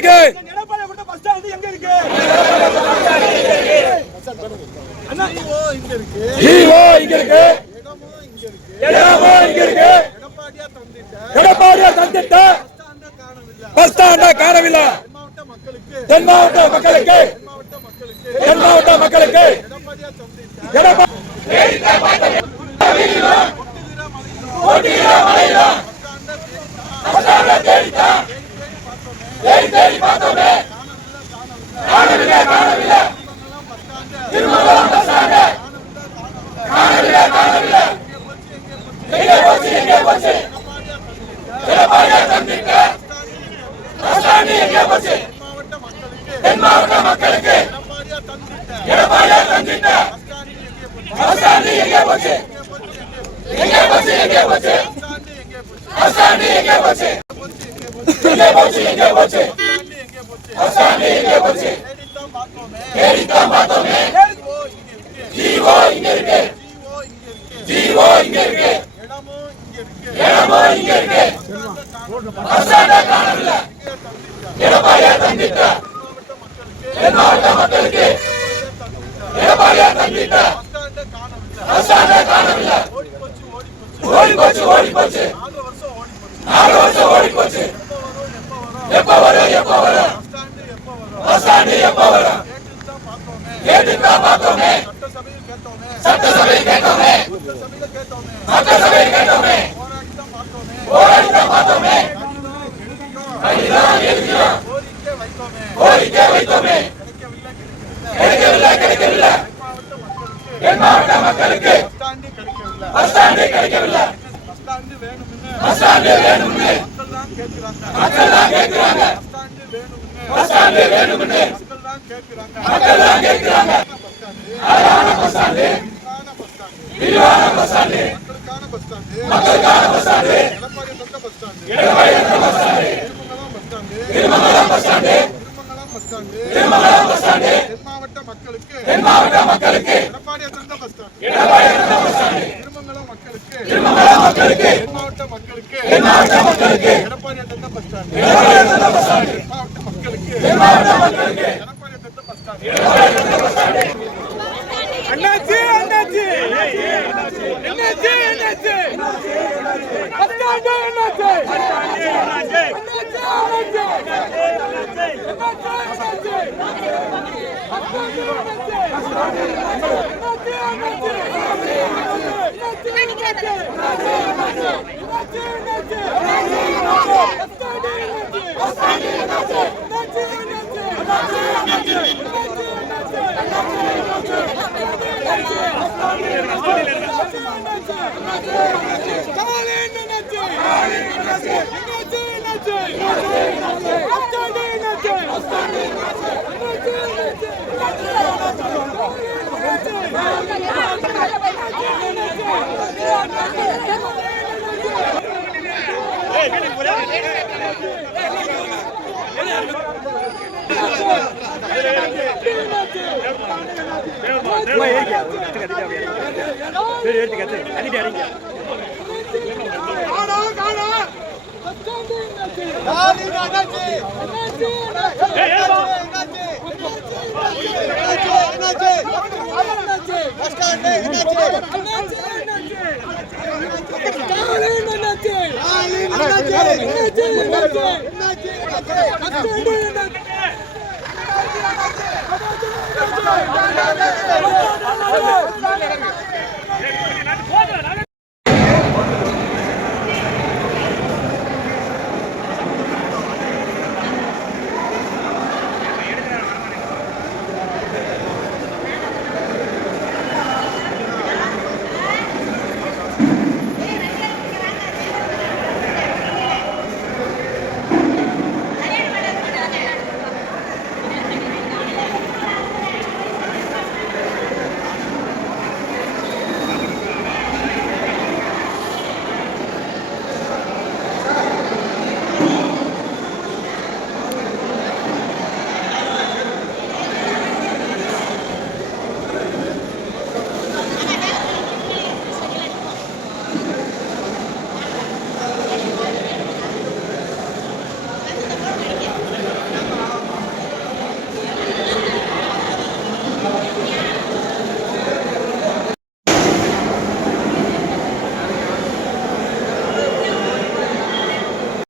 இருக்கு. Edappadi bus தந்திட்ட. Bus காணவில்லை. தென் மாவட்ட மக்களுக்கு. தென் மாவட்ட மக்களுக்கு. எடப்பாடி தென் மாவட்ட மக்களுக்கு எடப்பாடியா தந்திட்ட பஸ் ஸ்டாண்ட் எங்கே போச்சு. எங்கே போச்சு எங்கே போச்சு பஸ் ஸ்டாண்ட் எங்கே போச்சு எங்கே போச்சு எங்கே போச்சு பஸ் ஸ்டாண்ட் எங்கே போச்சு. தேடித்தான் பார்த்தோமே ஜீவோ இங்க இருக்கு ஜீவோ இங்க இருக்கு இடமோ இங்க இருக்கு காணவில்லை எடப்பாடியா தந்திட்ட தென் மாவட்ட மக்களுக்கு எடப்பாடியா தந்திட்ட பஸ் ஸ்டாண்ட காணவில்லை ஓடி போச்சு. ஓடி போச்சு. நாலு வருஷம் ஓடி போச்சு. எப்ப வரும் எப்ப வரும்? பஸ் ஸ்டாண்டு எப்ப வரும்? கேட்டுதான் பார்த்தோமே. சட்டசபையில் கேட்டோமே. சட்டசபையில் கேட்டோமே. போராடிதான் பார்த்தோமே கைதான் எழுதியும் கோரிக்கை வைத்தோமே கிடைக்கவில்லை கிடைக்கவில்லை தென் மாவட்ட மக்களுக்கு பஸ் ஸ்டாண்டு கிடைக்கவில்லை பஸ் ஸ்டாண்டு வேணும்னு மக்கள் தான் கேட்கிறாங்க. பஸ் ஸ்டாண்டு வேணும்னு. மக்கள் தான் கேட்கிறாங்க. அழகான பஸ் ஸ்டாண்டு விரிவான பஸ் ஸ்டாண்டு மக்களுக்கான பஸ் ஸ்டாண்டு எடப்பாடி என்ற bus stand Thirumangalam bus stand Thirumangalam bus stand தென் மாவட்ட மக்களுக்கு. தென் மாவட்ட மக்களுக்கு எடப்பாடி தந்த பஸ் ஸ்டாண்ட் எடப்பாடி என்ற பஸ் ஸ்டாண்டு திருமங்கலம் மக்களுக்கு திருமங்கலம் மக்களுக்கு. மாவட்ட மக்களுக்கு. மாவட்ட மக்களுக்கு. எடப்பாடி தந்த பஸ் ஸ்டாண்ட் எடப்பாடி என்ற பஸ் ஸ்டாண்டு மாவட்ட மக்களுக்கு. தென் மாவட்ட மக்களுக்கு. எடப்பாடி தந்த பஸ் ஸ்டாண்ட் அண்ணாச்சி அண்ணாச்சி. என்னாச்சு என்னாச்சு பஸ் ஸ்டாண்ட் என்னாச்சு அண்ணாச்சி அண்ணாச்சி. Come on in, Nazi! Nazi! Nazi! Nazi! Nazi! Nazi! என்னாச்சு என்னாச்சு அண்ணாச்சி